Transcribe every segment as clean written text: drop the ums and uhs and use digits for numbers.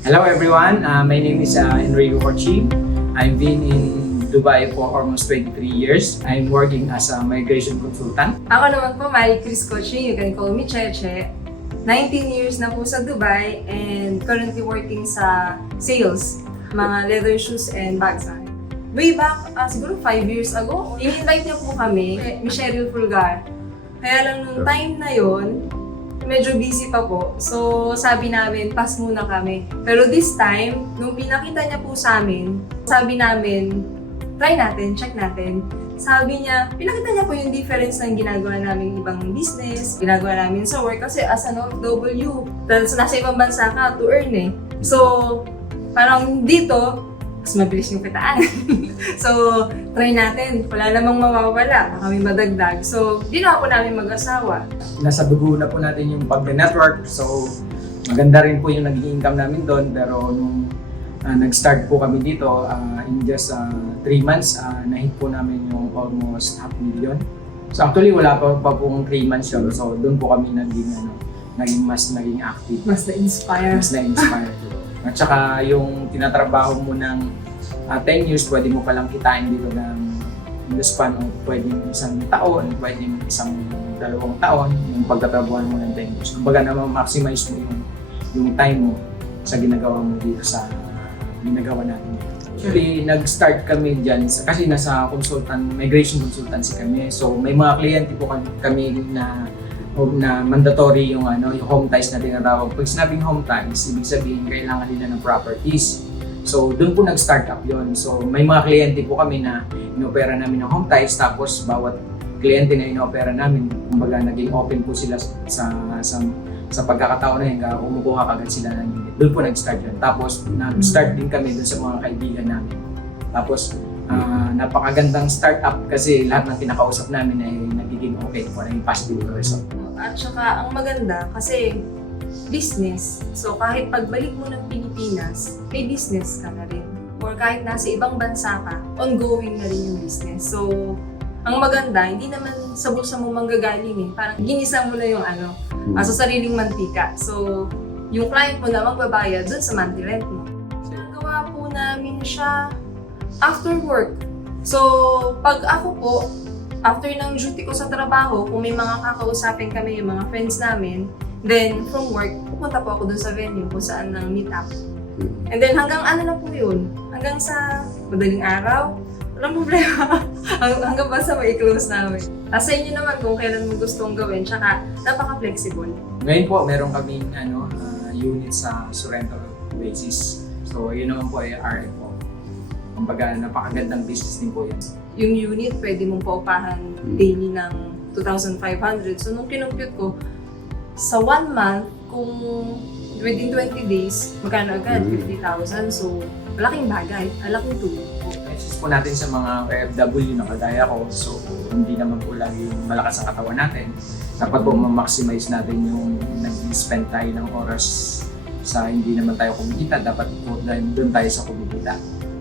Hello everyone, my name is Enrico Corchi. I've been in Dubai for almost 23 years. I'm working as a migration consultant. Ako naman po, Marie Chris Cochi. You can call me Cheche. 19 years na po sa Dubai and currently working sa sales, mga leather shoes and bags. Way back, siguro 5 years ago, in-invite niya po kami, Miss Cheryl Fulgar. Kaya lang nung time na yon, medyo busy pa po. So, sabi namin, pass muna kami. Pero this time, nung pinakita niya po sa amin, sabi namin, try natin, check natin. Sabi niya, pinakita niya po yung difference ng ginagawa namin ibang business, ginagawa namin sa work. Kasi as an OFW, nasa ibang bansa ka to earn eh. So, parang dito, mas mabilis yung kitaan. So, try natin. Wala namang mawawala. Kami madagdag. So, ginawa po namin mag-asawa. Nasa dugo na po natin yung pag-network. So, maganda rin po yung naging income namin doon. Pero nung nag-start po kami dito, in just 3 months, na-hit po namin yung almost $500,000. So, actually, wala pa pong 3 months yun. So, doon po kami naging active. Mas na-inspire. Mas na-inspire po. At saka yung tinatrabaho mo ng 10 years, pwede mo palang kitain dito ng in the span of pwedeng 1 taon, pwedeng 1-2 taon, yung pagtatrabaho mo ng 10 years. Kumbaga na ma-maximize mo yung time mo sa ginagawa mo dito sa ginagawa natin dito. Actually, nag-start kami dyan kasi nasa migration consultancy kami. So may mga kliyente po kami na mandatory yung home ties na tinatawag. Pag sinabing home ties, ibig sabihin kailangan nila ng properties. So doon po nag-start up yun. So may mga kliyente po kami na inopera namin ng home ties, tapos bawat kliyente na inopera namin, kumbaga naging open po sila sa pagkakataon na yun, kumukuha kagad sila ng unit. Doon po nag-start yun. Tapos nag-start din kami doon sa mga kaibigan namin. Tapos napakagandang startup kasi lahat ng kinakausap namin ay nagiging okay po, naging positive result. At saka, ang maganda kasi business. So, kahit pagbalik mo ng Pilipinas, may business ka na rin. Or kahit nasa ibang bansa ka, ongoing na rin yung business. So, ang maganda, hindi naman sa bulsa mo manggagaling eh. Parang ginisa mo na yung sa sariling mantika. So, yung client mo na magbabayad dun sa monthly rent mo. So, nagawa po namin siya after work. So, pag ako po, after ng duty ko sa trabaho, kung may mga kakausapin kami, yung mga friends namin, then from work, pupunta po ako dun sa venue kung saan nang meet up. And then hanggang na po yun, hanggang sa madaling araw, walang problema. hanggang basta mai-close namin. Sa inyo naman kung kailan mo gustong gawin, tsaka napaka-flexible. Ngayon po, meron kaming unit sa rental basis. So, yun naman po ay RFO. Kumbaga, napakagandang business din po yun. Yung unit, pwede mong paupahan daily ng 2,500. So, nung kinumpute ko, sa 1 month, kung within 20 days, magkano agad? 50,000. So, malaking bagay. Malaking tulong po. Message po natin sa mga OFW na kagaya ko. So, hindi naman po lagi malakas ang katawan natin. Dapat po ma-maximize natin yung nag-spend tayo ng oras sa hindi naman tayo kumikita. Dapat po doon tayo sa kumikita.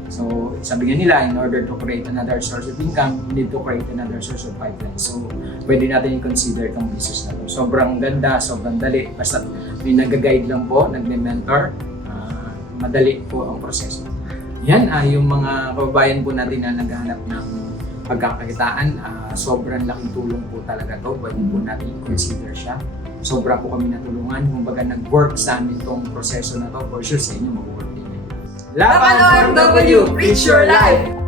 So, sabi nga nila, in order to create another source of income, you need to create another source of pipeline. So, pwede natin i-consider itong business na to. Sobrang ganda, sobrang dali. Basta may nag-guide lang po, nag-mentor, madali po ang proseso. Yan, yung mga kababayan po natin na naghahanap ng pagkakakitaan, sobrang laking tulong po talaga to. Pwede po natin i-consider siya. Sobra po kami natulungan. Kumbaga nag-work sa amin itong proseso na to. For sure sa inyo mag-work din. Laban OFW, reach your life!